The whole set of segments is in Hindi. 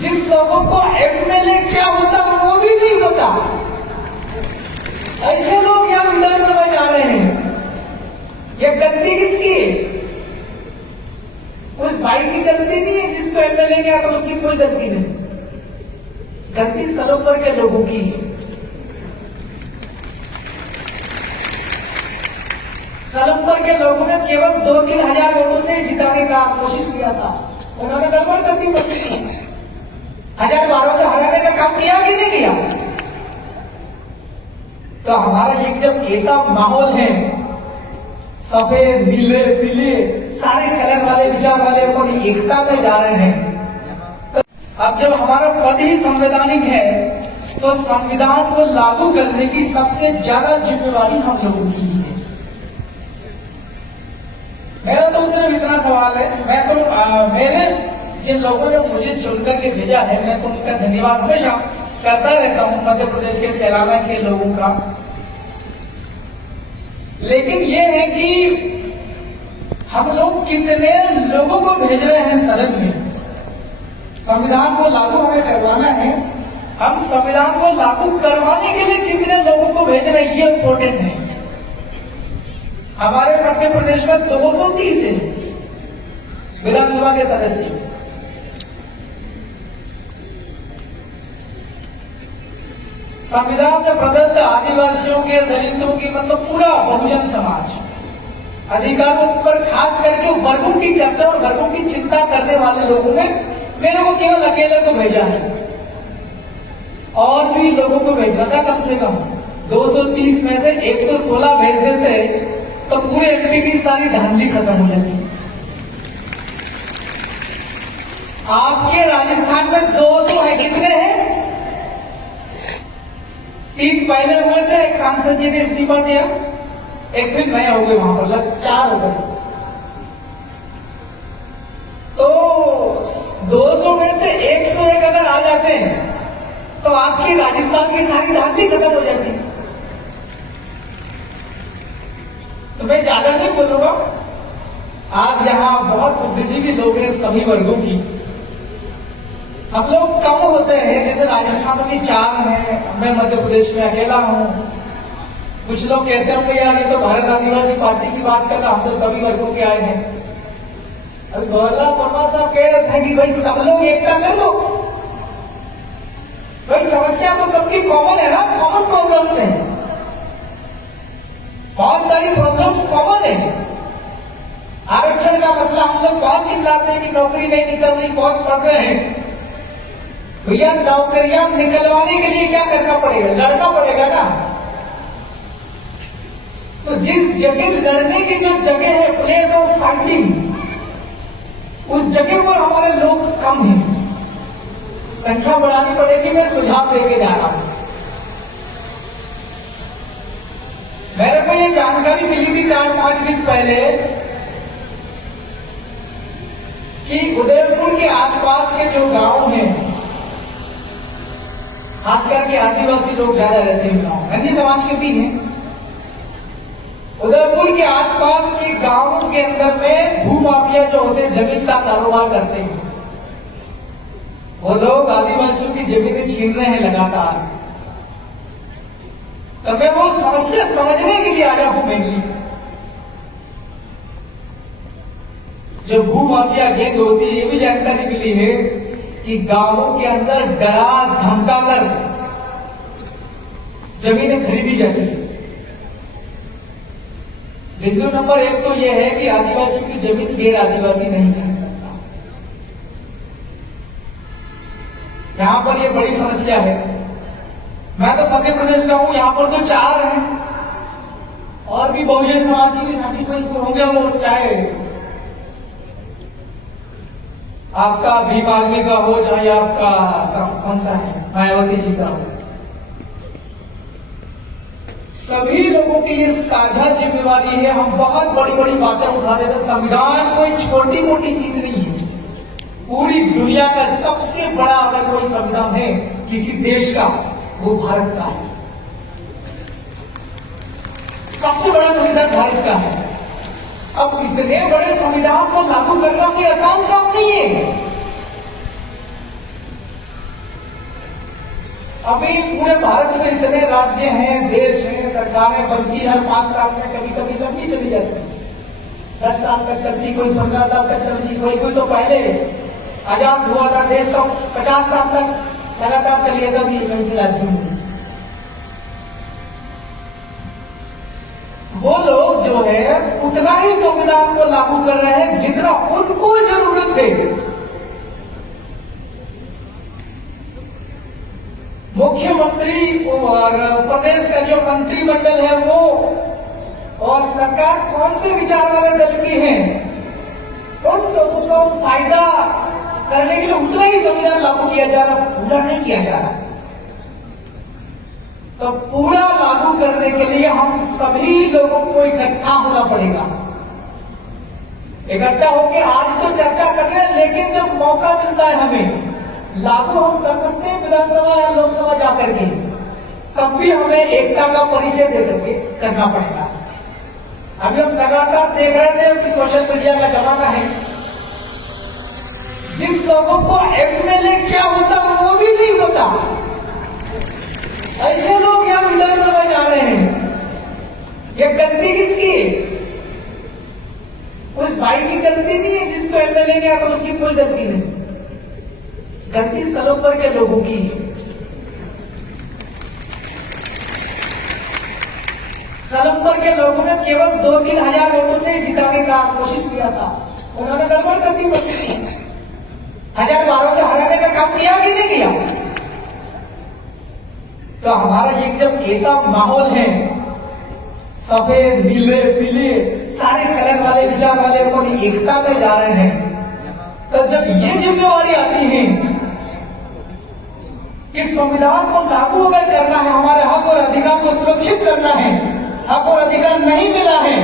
जिन लोगों को एमएलए क्या होता वो भी नहीं पता, ऐसे लोग यहाँ विधानसभा जा रहे हैं। ये गलती किसकी है? उस भाई की गलती नहीं है जिसको एमएलए क्या, तो उसकी कोई गलती नहीं, गलती सरोवर के लोगों की है। सलम्बर के लोगों ने केवल 2-3 हजार वोटों से जिताने का कोशिश किया था, उन्होंने गड़बड़ कर दी। 1012 से हराने का काम किया कि नहीं किया? तो हमारा एक जब ऐसा माहौल है, सफेद नीले पीले सारे कलर वाले विचार वाले अपन एकता में जा रहे हैं, तो अब जब हमारा पद ही संवैधानिक है तो संविधान को लागू करने की सबसे ज्यादा जिम्मेवारी हम लोगों की है। मेरा तो सिर्फ इतना सवाल है, मैं तो मेरे जिन लोगों ने मुझे चुनकर के भेजा है, मैं तो उनका धन्यवाद हमेशा करता रहता हूं, मध्य प्रदेश के सैलाना के लोगों का। लेकिन ये है कि हम लोग कितने लोगों को भेज रहे हैं सदन में। संविधान को लागू हमें करवाना है, हम संविधान को लागू करवाने के लिए कितने लोगों को भेज रहे हैं, ये इम्पोर्टेंट है। हमारे मध्य प्रदेश में 230 है विधानसभा के सदस्य। संविधान में प्रदत्त आदिवासियों के, दलितों की, मतलब पूरा बहुजन समाज अधिकारों पर खास करके वर्गों की चर्चा और वर्गों की चिंता करने वाले लोगों ने मेरे को केवल अकेले को भेजा है, और भी लोगों को भेजना था। कम से कम 230 में से 116 भेज देते तो पूरे एमपी की सारी धांधली खत्म हो जाती। आपके राजस्थान में 200 है, कितने हैं? 3 पहले हुए थे, एक सांसद जी ने इस्तीफा दिया, एक फिर नए हो गए, वहां पर लग 4 हो गए। तो 200 में से 101 अगर आ जाते हैं तो आपकी राजस्थान की सारी धांधली खत्म हो जाती। तो मैं ज्यादा नहीं बोलूंगा, आज यहाँ बहुत बुद्धिजीवी लोग हैं सभी वर्गों की। हम लोग कम होते हैं, जैसे राजस्थान में 4 हैं, मैं मध्य प्रदेश में अकेला हूं। कुछ लोग कहते हैं यार ये तो भारत आदिवासी पार्टी की बात कर रहा, हम तो सभी वर्गों के आए हैं। अभी गौरलाल परमार साहब कह रहे थे कि भाई सब लोग एकता कर लो, भाई समस्या तो सबकी कॉमन है ना, कॉमन प्रॉब्लम्स हैं, बहुत सारी प्रॉब्लम्स कॉमन है। आरक्षण का मसला हम लोग बहुत चिल्लाते हैं कि नौकरी नहीं निकल रही, बहुत पढ़ रहे हैं। भैया नौकरियां निकलवाने के लिए क्या करना पड़ेगा? लड़ना पड़ेगा ना। तो जिस जगह लड़ने की जो जगह है, प्लेस ऑफ फाइटिंग, उस जगह पर हमारे लोग कम हैं, संख्या बढ़ानी पड़ेगी। मैं सुझाव देके जा रहा हूं। मेरे को ये जानकारी मिली थी 4-5 दिन पहले कि उदयपुर के आसपास के जो गांव हैं, खासकर के आदिवासी लोग ज्यादा रहते हैं गांव, अन्य समाज के भी हैं, उदयपुर के आसपास के गांवों के अंदर में भूमाफिया जो होते हैं, जमीन का कारोबार करते हैं, वो लोग आदिवासियों की जमीनें छीन रहे हैं लगातार। तो मैं वो समस्या समझने के लिए आया हूं। मेनली जो भूमाफिया गैंग होती है, ये भी जानकारी मिली है कि गांवों के अंदर डरा धमकाकर जमीनें खरीदी जाती है। बिंदु नंबर 1 तो यह है कि आदिवासियों की जमीन गैर आदिवासी नहीं खरीद सकता। यहां पर यह बड़ी समस्या है। मैं तो मध्य प्रदेश का हूं, यहां पर तो 4 हैं, और भी बहुजन समाज के साथी कोई होंगे, वो चाहे आपका भीम आर्मी का हो, चाहे आपका कौन सा है, मायावती जी का हो, सभी लोगों की ये साझा जिम्मेवारी है। हम बहुत बड़ी बड़ी बातें उठा देते हैं। संविधान कोई छोटी मोटी चीज नहीं है। पूरी दुनिया का सबसे बड़ा अगर कोई संविधान है किसी देश का, वो भारत का है। सबसे बड़ा संविधान भारत का है। अब इतने बड़े संविधान को लागू करना कोई आसान काम नहीं है। अभी पूरे भारत में इतने राज्य हैं, देश हैं, सरकारें बनती है, 5 साल में कभी कभी लंबी चली जाती है, 10 साल तक चलती, कोई 15 साल तक चलती, कोई तो पहले आजाद हुआ था देश तो 50 साल तक लगातार चली है सभी राज्यों में। वो लोग जो है उतना ही संविधान को लागू कर रहे हैं जितना उनको जरूरत है। मुख्यमंत्री और प्रदेश का जो मंत्रिमंडल है वो और सरकार कौन से विचार वाले दल की है, उन लोगों को फायदा करने के लिए उतना ही संविधान लागू किया जा रहा, पूरा नहीं किया जा रहा। तो पूरा लागू करने के लिए हम सभी लोगों को इकट्ठा होना पड़ेगा। इकट्ठा होकर आज तो चर्चा कर रहे हैं, लेकिन जब मौका मिलता है हमें लागू हम कर सकते हैं विधानसभा या लोकसभा जाकर के, तब भी हमें एकता का परिचय दे करके करना पड़ेगा। अभी हम लगातार देख रहे थे कि सोशल मीडिया का जमाना है, जिन लोगों को एमएलए क्या होता वो भी नहीं होता, ऐसे लोग यहाँ विधानसभा जा रहे हैं। ये गलती किसकी है? उस भाई की गलती नहीं है जिसको एमएलए गया, तो उसकी कोई गलती नहीं, गलती सलोपर के लोगों की है। सलोपर के लोगों ने केवल 2-3 हजार वोटों से जिताने का कोशिश किया था, उन्होंने गड़बड़ कर दी। 1012 से हराने का काम किया कि नहीं किया? तो हमारा ये जब ऐसा माहौल है, सफेद नीले पीले सारे कलर वाले विचार वाले लोग एकता में जा रहे हैं, तो जब ये जिम्मेवारी आती है कि संविधान को लागू अगर करना है, हमारे हक और अधिकार को सुरक्षित करना है, हक और अधिकार नहीं मिला है,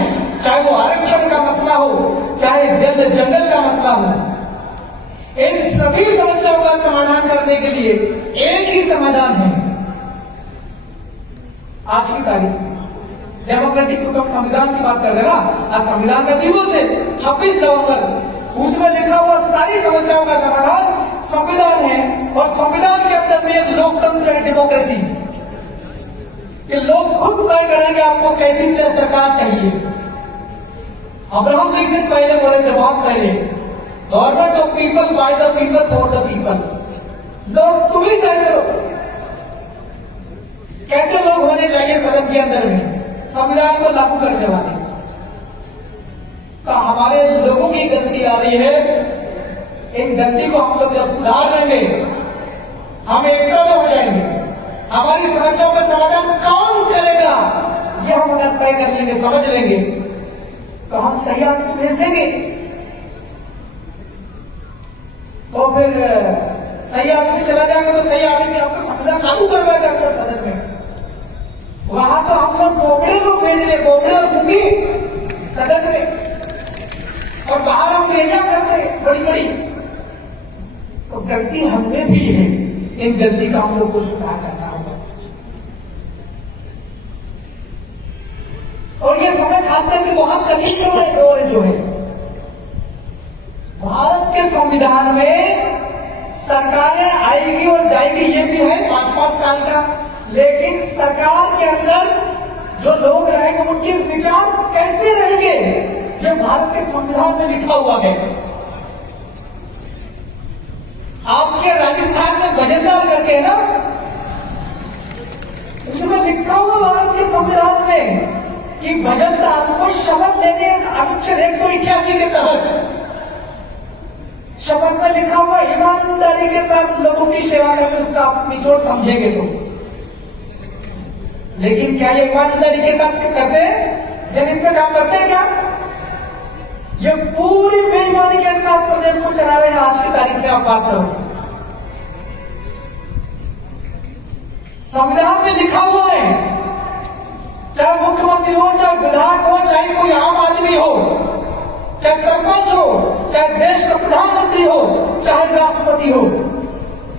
चाहे वो आरक्षण का मसला हो, चाहे जल जंगल का मसला हो, इन सभी समस्याओं का समाधान करने के लिए एक ही समाधान है। आज की तारीख डेमोक्रेटिक संविधान की बात कर रहे हैं ना, आज संविधान का दिवस है 26 नवंबर, उसमें लिखा हुआ सारी समस्याओं का समाधान संविधान है। और संविधान के अंदर में एक लोकतंत्र है, डेमोक्रेसी, कि लोग खुद तय करेंगे आपको कैसी सरकार चाहिए। अब्राहम लिंकन पहले बोले थे, बहुत पहले, government of people, by the people, for the people. लोग तुम ही तय करो कैसे लोग होने चाहिए सदन के अंदर में, संविधान को लागू करने वाले। तो हमारे लोगों की गलती आ रही है, इन गलती को हम लोग जब सुधार लेंगे, हम एकता में हो जाएंगे। हमारी समस्याओं का समाधान कौन करेगा, ये हम अगर तय कर लेंगे, समझ लेंगे, तो हम सही आदमी भेज देंगे। तो फिर सही आदमी चला जाएगा तो सही आदमी आपका संविधान लागू करवाएगा अपने सदन में। वहां तो हम लोग बोबड़े को भेज रहे, बोबड़े और मुंगी सदन में, और बाहर हम रैलियां करते बड़ी बड़ी। तो गलती हमने भी है, इन गलती का हम लोग को सुधार करना होगा। और ये समय खास करके बहुत कठिन समय दौर जो है, भारत के संविधान में सरकारें आएगी और जाएगी, ये भी है 5-5 साल का, लेकिन सरकार के अंदर जो लोग रहेंगे उनके विचार कैसे रहेंगे, ये भारत के संविधान में लिखा हुआ है। आपके राजस्थान में भजनलाल करके है ना, उसमें लिखा हुआ भारत के संविधान में कि भजनलाल को शपथ लेने अनुच्छेद 188 के तहत शपथ में लिखा हुआ ईमानदारी के साथ लोगों की सेवा करके उसका निचोड़ समझेंगे तो। लेकिन क्या ये ईमानदारी के साथ से करते हैं, जमीन पे काम करते हैं क्या? ये पूरी बेईमानी के साथ प्रदेश को चला रहे हैं। आज की तारीख में आप बात करो, संविधान में लिखा हुआ है, चाहे मुख्यमंत्री हो, चाहे विधायक हो, चाहे कोई आम आदमी हो, चाहे सरपंच हो, चाहे देश का प्रधानमंत्री हो, चाहे राष्ट्रपति हो,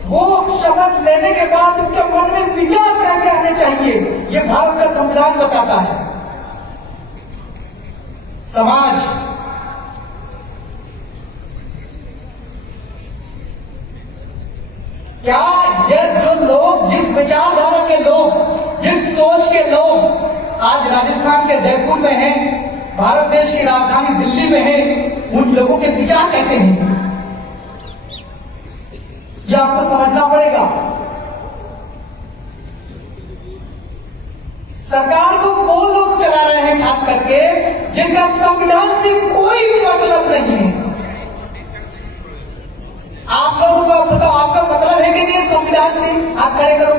वो शपथ लेने के बाद उसके मन में विचार कैसे आने चाहिए, ये भारत का संविधान बताता है। समाज क्या, ये जो लोग जिस विचारधारा के लोग, जिस सोच के लोग आज राजस्थान के जयपुर में हैं, भारत देश की राजधानी दिल्ली में हैं, उन लोगों के विचार कैसे हैं, यह आपको समझना पड़ेगा। सरकार को वो लोग चला रहे हैं खास करके जिनका संविधान से कोई मतलब नहीं है। आप लोगों को बताओ, आपका मतलब है कि नहीं संविधान से? आप खड़े करो,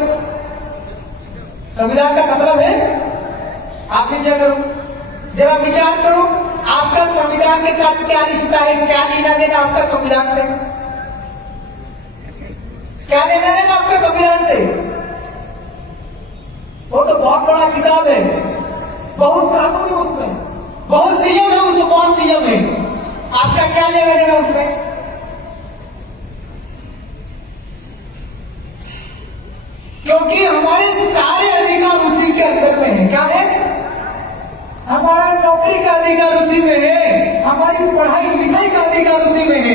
संविधान का मतलब है? आप नीचे करो, जरा विचार करो, आपका संविधान के साथ क्या रिश्ता है, क्या लेना देना आपका संविधान से? क्या लेना देना आपका संविधान से? वो तो बहुत बड़ा किताब है, बहुत कानून है उसमें, बहुत नियम है उसमें, बहुत नियम है। आपका क्या लेना देना उसमें? क्योंकि हमारे सारे अधिकार उसी के अंदर में है। क्या है? हमारा नौकरी का अधिकार उसी में है, हमारी पढ़ाई लिखाई का अधिकार उसी में है।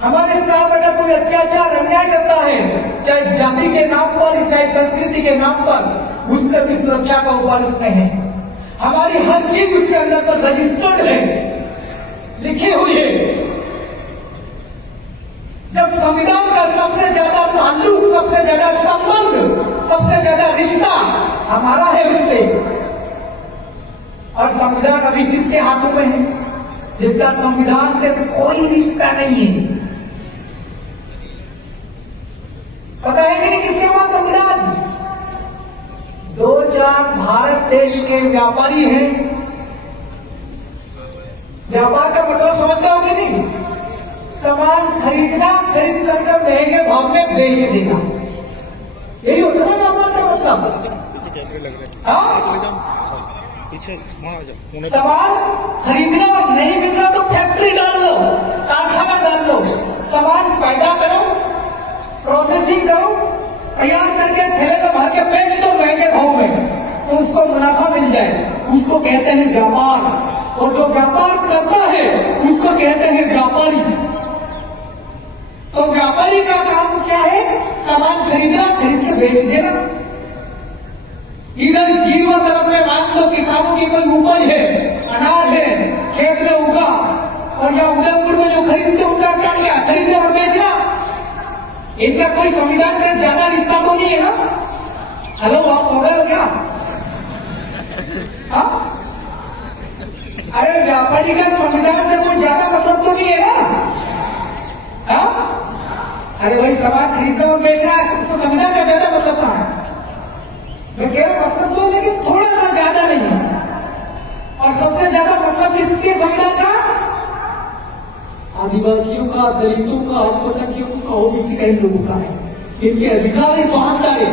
हमारे साथ अगर कोई अत्याचार अन्याय करता है, चाहे जाति के नाम पर, चाहे संस्कृति के नाम पर, उससे भी सुरक्षा का उपाय उसमें है। हमारी हर चीज उसके अंदर पर रजिस्टर्ड है, लिखी हुई है। जब संविधान का सबसे ज्यादा ताल्लुक, सबसे ज्यादा संबंध, सबसे ज्यादा रिश्ता हमारा है उससे, और संविधान अभी किसके हाथों में है? जिसका संविधान से कोई रिश्ता नहीं है। पता है कि नहीं किसके पास संविधान? 2-4 भारत देश के व्यापारी हैं। व्यापार का मतलब समझते हो कि नहीं? सामान खरीदना, खरीद करके महंगे भाव में बेच देना, यही होता है व्यापार का मतलब। सामान खरीदना नहीं मिल रहा तो फैक्ट्री डाल लो, कारखाना डाल लो, सामान पैदा करो, प्रोसेसिंग करो, तैयार करके थैले में भर के बेच दो महंगे भाव में, तो उसको मुनाफा मिल जाए, उसको कहते हैं व्यापार। और जो व्यापार करता है उसको कहते हैं व्यापारी। तो व्यापारी का काम क्या है? सामान खरीदना, खरीद के बेच देना। इधर गिरवा तरफ में मान लो किसानों की कोई उपज है, अनाज है, खेत में उगा, और या उदयपुर में जो खरीदते उनका काम क्या? खरीदना और बेचना। इनका कोई संविधान से ज्यादा रिश्ता तो नहीं है ना? हेलो, आप सो गए हो क्या? हाँ? अरे व्यापारी का संविधान से कोई ज्यादा मतलब तो नहीं है ना? हाँ? अरे भाई, सामान खरीदना और बेचना है तो संविधान का ज्यादा मतलब कहाँ है? मैं कह रहा मतलब तो, लेकिन थोड़ा सा ज्यादा नहीं है। और सबसे ज्यादा मतलब किसके संविधान का? आदिवासियों का, दलितों का, अल्पसंख्यकों का, ओबीसी का, इन लोगों का है। इनके अधिकार है बहुत सारे।